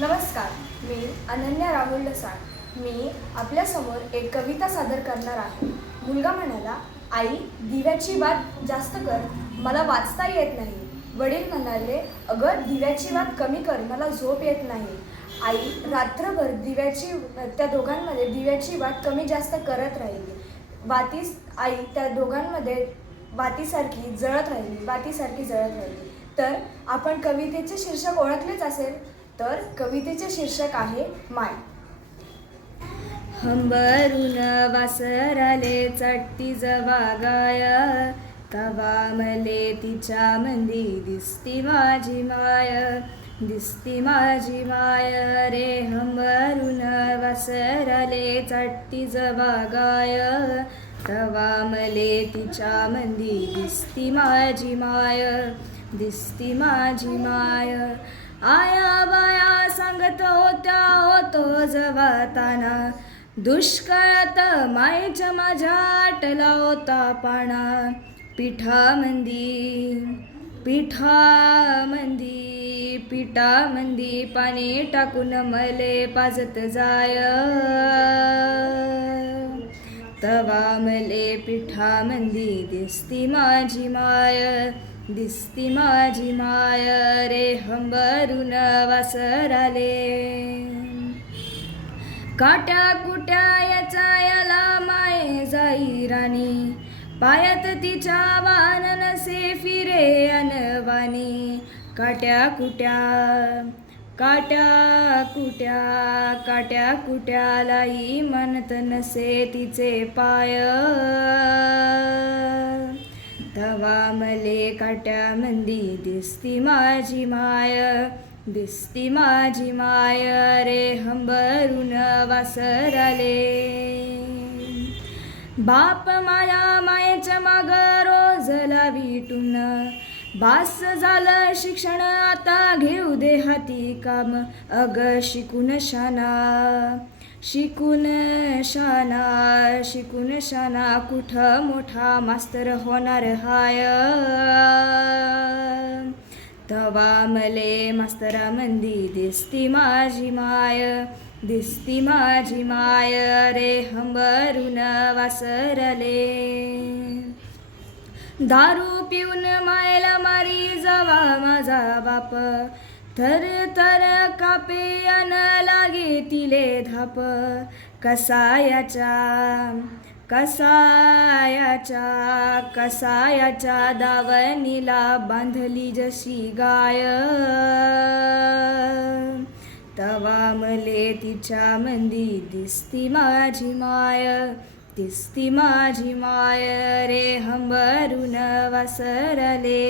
नमस्कार मी अनन्या राहुल लसाड मी आपल्यासमोर एक कविता सादर करणार आहे. मुलगा म्हणाला आई दिव्याची वात जास्त कर मला वाचता येत नाही. वडील म्हणाले अगं दिव्याची वात कमी कर मला झोप येत नाही. आई रात्रभर दिव्याची त्या दोघांमध्ये दिव्याची वात कमी जास्त करत राहिली. वातीस आई त्या दोघांमध्ये वातीसारखी जळत राहिली वातीसारखी जळत राहिली. तर आपण कवितेचे शीर्षक ओळखलेच असेल? तर कवितेचे शीर्षक आहे माय. हंबरून वासराले चट्टी जवागाय तवा मले तिच्या मंदी दिसती माझी माय. दिसती माझी माय रे हंबरून वासराले चट्टी जवागाय तवा मले तिच्या मंदी दिसती माझी माय. दिसती माझी माय. आया बाया सांगत होत्या होतो जवाताना दुष्काळात मायेच्या माझ्या आटला होता पाणा पिठामंदी पिठामंदी पिठामंदी पाणी टाकून मले पाजत जाय. तवा मले पिठामंदी दिसती माझी माय. दिसती माझी माय रे हंबरून वासराले काट्या कुट्या याचा याला माये जाई राणी. पायात तिच्या वान नसे फिरे अनवानी काट्या कुट्या काट्या कुट्या काट्या कुट्यालाही म्हणत नसे तिचे पाय. तवा मले काट्या मंदी दिसती माझी माय दिसती माझी माय रे हंबरून वासराले. बाप माया मायेच्या मा भास झालं शिक्षण आता घेऊ दे हाती काम. अग शिकून शाना शिकून शाना शिकून शाना. कुठं मोठा मास्तर होणार हाय? तवा मले मास्तरा मंदी दिसती माझी माय दिसती माझी माय. रे हंबरून वासरले दारू पिऊन मायला मारी जावा माझा बाप. थर थर कापे अन लागे तिले धाप. कसायाच्या कसायाच्या कसायाच्या दावणीला बांधली जशी गाय. तवा मले तिच्या मंदी दिसती माझी माय. दिसती माझी माय रे हंबरून वासरले.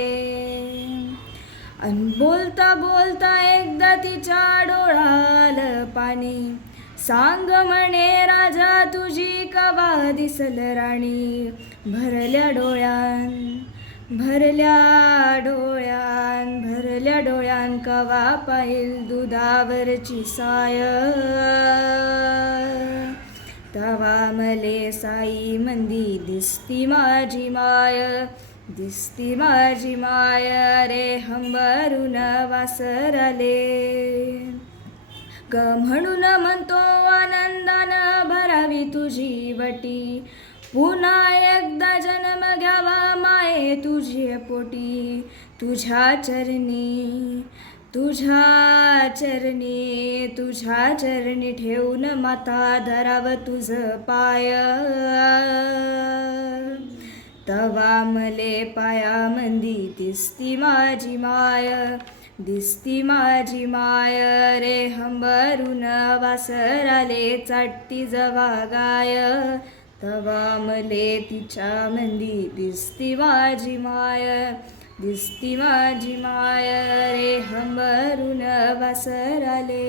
अन बोलता बोलता एकदा तिच्या डोळाल पाणी. सांग म्हणे राजा तुझी कवा दिसल राणी? भरल्या डोळ्यान भरल्या डोळ्यान भरल्या डोळ्यान कवा पाहिल दुधावरची साय? तवा मले साई मंदी. दिसती माझी माय दिसती माझी माय रे हंबरून वासरले. ग म्हणून म्हणतो आनंदानं भरावी तुझी वटी. पुन्हा एकदा जन्म घ्यावा माये तुझी पोटी. तुझ्या चरणी तुझ्या चरणी तुझ्या चरणी ठेवून माता धराव तुझ पाय. तवा मले पाया मंदी दिसती माझी माय. दिसती माझी माय रे हंबरून वासराले चाटती जवा गाय. तवा मले तिच्या मंदी दिसती माझी माय. दिसती माझी माय रे हंबरून वासराले